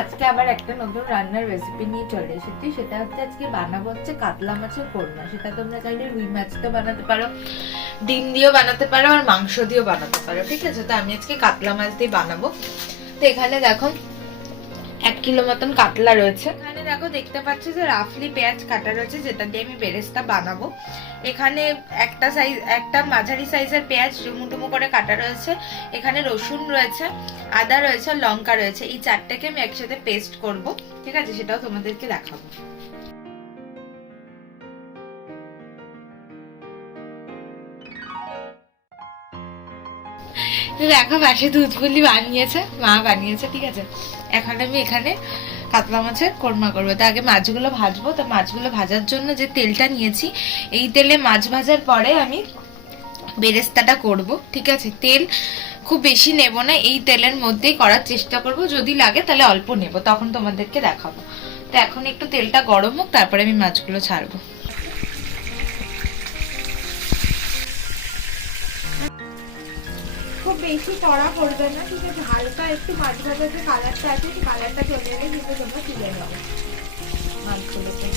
আজকে আবার একটা নতুন রান্নার রেসিপি নিয়ে চলে এসেছি। সেটা হচ্ছে আজকে বানাবো হচ্ছে কাতলা মাছের কোরমা। সেটা তোমরা চাইলে রুই মাছ তো বানাতে পারো, ডিম দিয়েও বানাতে পারো, আর মাংস দিয়েও বানাতে পারো। ঠিক আছে, তো আমি আজকে কাতলা মাছ দিয়ে বানাবো। তো এখানে দেখো 1 কিলো মতন কাতলা রয়েছে। এখানে দেখো দেখতে পাচ্ছ যে রাফলি পেঁয়াজ কাটা রয়েছে, যেটা দিয়ে আমি বেরেস্তা বানাবো। এখানে একটা মাঝারি সাইজের পেঁয়াজ ডুমো করে কাটা রয়েছে। এখানে রসুন রয়েছে, আদা রয়েছে, লঙ্কা রয়েছে। এই চারটাকে আমি একসাথে পেস্ট করব। ঠিক আছে, সেটাও তোমাদেরকে দেখাবো। দেখো পাশে দুধগুলি বানিয়েছে, মা বানিয়েছে। ঠিক আছে, এখন আমি এখানে কাতলা মাছের কোরমা করবো। তো আগে মাছগুলো ভাজবো। তো মাছগুলো ভাজার জন্য যে তেলটা নিয়েছি, এই তেলে মাছ ভাজার পরে আমি বেরেস্তাটা করব। ঠিক আছে, তেল খুব বেশি নেব না, এই তেলের মধ্যেই করার চেষ্টা করব। যদি লাগে তাহলে অল্প নেব, তখন তোমাদেরকে দেখাবো। তো এখন একটু তেলটা গরম হোক, তারপরে আমি মাছগুলো ছাড়বো। খুব বেশি কড়া করবে না, ঠিক আছে, হালকা একটু মাছ ভাজার যে কালারটা আছে সেই কালারটা চলে এলে কিন্তু তোমরা তুলে নেবে মাছগুলোকে।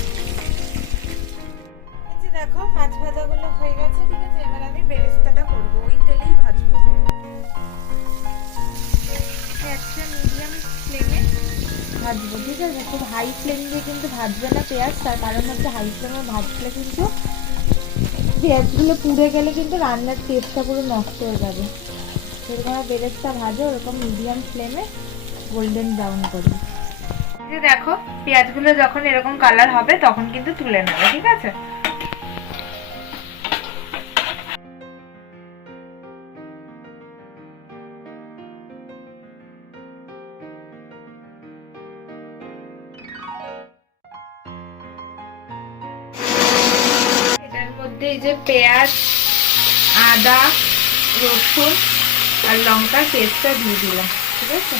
এই যে দেখো মাছ ভাজাগুলো হয়ে গেছে। ঠিক আছে, এবার আমি বেরেস্তাটা করবো, ওই তেলেই ভাজবো। একটা মিডিয়াম ফ্লেমে ভাজবো। ঠিক আছে, খুব হাই ফ্লেম দিয়ে কিন্তু ভাজবে না পেঁয়াজ। তার কারণ হচ্ছে হাই ফ্লেমে ভাজলে কিন্তু পেঁয়াজগুলো পুড়ে গেলে কিন্তু রান্নার টেস্টটা পুরো নষ্ট হয়ে যাবে। যেরকম বেরেস্তা ভাজো ওরকম মিডিয়াম ফ্লেমে গোল্ডেন ব্রাউন করি। যে দেখো পেঁয়াজগুলো যখন এরকম কালার হবে তখন কিন্তু তুলে নেবে। ঠিক আছে, এটার মধ্যে এই যে পেঁয়াজ, আদা, রসুন আর লঙ্কার পেস্টটা দিয়ে দিলাম। ঠিক আছে,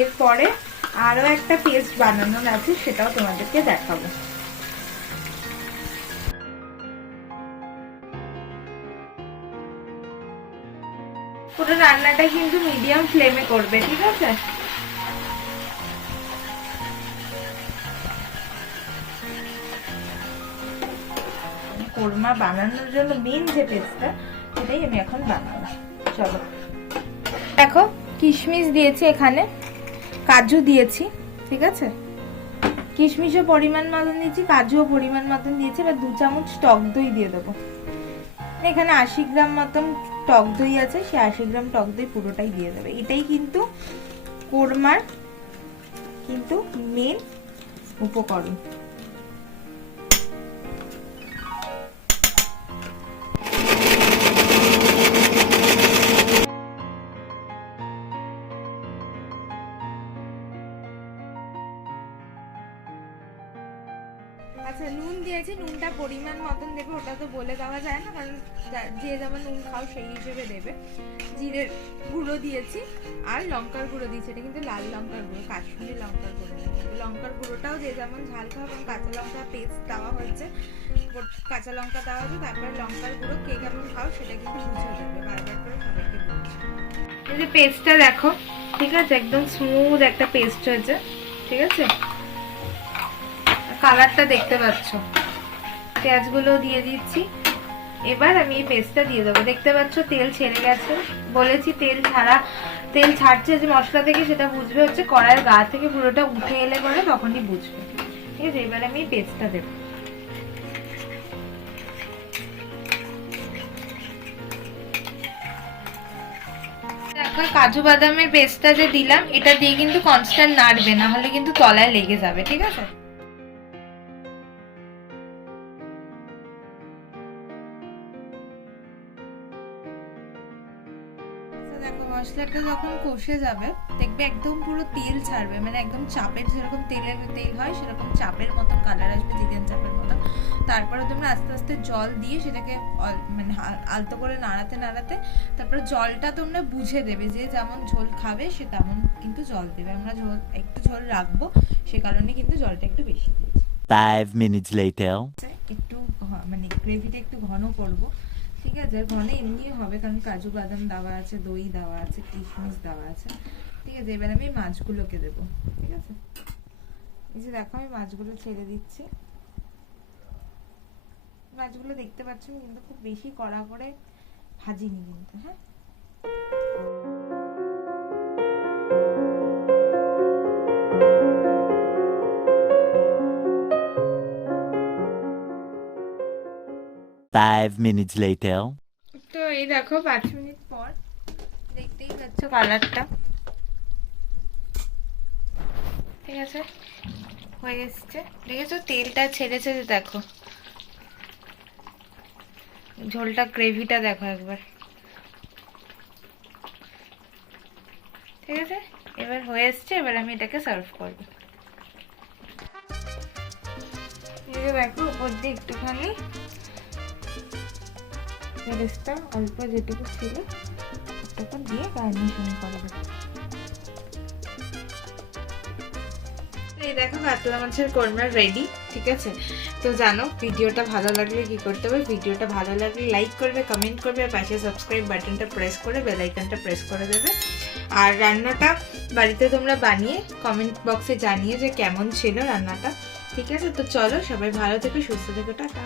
এরপরে আরো একটা পেস্ট বানানোর আছে, সেটাও তোমাদেরকে দেখাবো। পুরো রান্নাটা কিন্তু মিডিয়াম ফ্লেমে করবে। ঠিক আছে, কোরমা বানানোর জন্য মেন যে পেস্টটা, সেটাই আমি এখন বানাবো। চলো দেখো কিশমিশ দিয়েছি, এখানে কাজু দিয়েছি। ঠিক আছে, কিশমিশও পরিমাণ মতন দিয়েছি, কাজুও পরিমাণ মতন দিয়েছি। এবার 2 চামচ টক দই দিয়ে দেবো। এখানে 80 গ্রাম মতন টক দই আছে, সে 80 গ্রাম টক দই পুরোটাই দিয়ে দেবে। এটাই কিন্তু কোরমার কিন্তু মেন উপকরণ। আচ্ছা, নুন দিয়েছি, নুনটা পরিমাণ মতন দেবে, ওটা তো বলে দেওয়া যায় না, কারণ যে যেমন নুন খাও সেই হিসেবে দেবে। জিরের গুঁড়ো দিয়েছি আর লঙ্কার গুঁড়ো দিয়েছি। এটা কিন্তু লাল লঙ্কার গুঁড়ো, কাশ্মীরি লঙ্কার গুঁড়ো। লঙ্কার গুঁড়োটাও যে যেমন ঝাল খাও, এবং কাঁচা লঙ্কা পেস্ট দেওয়া হয়েছে, কাঁচা লঙ্কা দেওয়া হয়েছে, তারপরে লঙ্কার গুঁড়ো কে কেমন খাও সেটা কিন্তু বুঝে যাবে। বারবার করে সবাইকে বলছি। এই যে পেস্টটা দেখো, ঠিক আছে, একদম স্মুথ একটা পেস্ট হয়েছে। ঠিক আছে, কালারটা দেখতে পাচ্ছ। পেঁয়াজগুলো দিয়ে দিচ্ছি। এবার আমি এই পেস্টটা দিয়ে দেবো। দেখতে পাচ্ছ তেল ছেড়ে গেছে। বলেছি তেল ছাড়ছে যে মশলা থেকে, সেটা বুঝবে হচ্ছে কড়াইয়ের গা থেকে পুরোটা উঠে এলে পরে তখনই বুঝবে। ঠিক আছে, এবার আমি পেস্টটা দেবো। দেখো কাজু বাদামের পেস্টটা যে দিলাম, এটা দিয়ে কিন্তু কনস্ট্যান্ট নাড়বে, না হলে কিন্তু তলায় লেগে যাবে। ঠিক আছে, দেখো মশলাটা যখন কষে যাবে দেখবে একদম পুরো তেল ছাড়বে, মানে একদম চাপের যেরকম তেল হয় সেরকম চাপের মতন কালার আসবে, চিকেন চাপের মতন। তারপরে তোমরা আস্তে আস্তে জল দিয়ে সেটাকে মানে আলতো করে নাড়াতে তারপরে জলটা তোমরা বুঝে দেবে, যে যেমন ঝোল খাবে সে তেমন কিন্তু জল দেবে। আমরা একটু ঝোল রাখবো, সে কারণে কিন্তু জলটা একটু বেশি দিয়েছি। 5 minutes later. একটু মানে গ্রেভিটা একটু ঘন করব, ঠিক আছে? ঘন এমনি হবে কারণ কাজু বাদাম দেওয়া আছে, দই দেওয়া আছে, কিশমিশ দেওয়া আছে, ঠিক আছে? এবার আমি মাছগুলোকে দেবো, ঠিক আছে? এই যে দেখো আমি মাছগুলো ছেড়ে দিচ্ছি। মাছগুলো দেখতে পাচ্ছ আমি কিন্তু খুব বেশি কড়া করে ভাজিনি কিন্তু, হ্যাঁ? 5 minutes later. তো এই দেখো 5 মিনিট পর দেখতেই পাচ্ছ কালারটা, ঠিক আছে? হয়ে এসছে, দেখেছো তেলটা ছেড়েছে, যে দেখো ঝোলটা, গ্রেভিটা দেখো একবার, ঠিক আছে? এবার হয়ে এসছে, এবার আমি এটাকে সার্ভ করবো। এই যে দেখো উপর দিয়ে একটুখানি বেরেস্তা অল্প যেটুকু ছিল ওটাকে দিয়ে গার্নিশিং করবো। এই দেখো কাতলা মাছের কোরমা রেডি, ঠিক আছে? তো জানো ভিডিওটা ভালো লাগলে কি করতে হবে, ভিডিওটা ভালো লাগলে লাইক করবে, কমেন্ট করবে, আর পাশে সাবস্ক্রাইব বাটনটা প্রেস করে বেল আইকনটা প্রেস করে দেবে। আর রান্নাটা বাড়িতে তোমরা বানিয়ে কমেন্ট বক্সে জানিয়ে যে কেমন ছিল রান্নাটা, ঠিক আছে? তো চলো সবাই ভালো থেকো, সুস্থ থেকো, টাটা।